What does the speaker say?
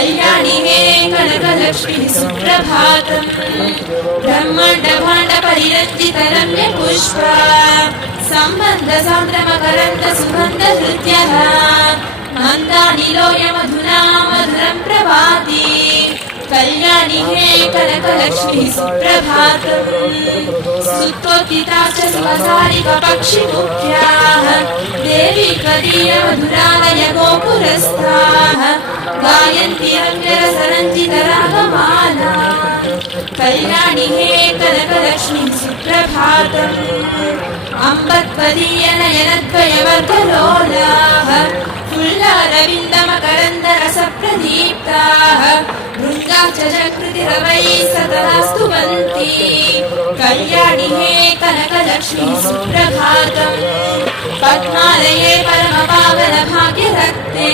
कल्याणि हे कनकलक्ष्मी सुप्रभातम् ब्रह्माण्ड भाण्ड परिरञ्जित रम्य पुष्पा सम्बन्ध सान्द्र मकरन्द सुगन्ध हृद्यः मन्दानि लोय मधुना मधुरं प्रभाति कल्याणि हे कनकलक्ष्मी सुप्रभातम् स्तुत्योत्थिता च शिवसारिक पक्षिमुख्याः देवी त्वदीय मधुरालय गोपुरस्थाः गायन्ति रम्यरसरञ्जित रागमाला कल्याणि हे कनकलक्ष्मी सुप्रभातम् अम्ब त्वदीय नयनद्वयवर्गलोलाः फुल्लारविन्दमकरन्दरसप्रदीप्ताः भृङ्गा च जकृतिरवैः सदा स्तुवन्ति कल्याणि हे कनकलक्ष्मी सुप्रभातम् पद्मालये परमपावनभाग्यरत्ने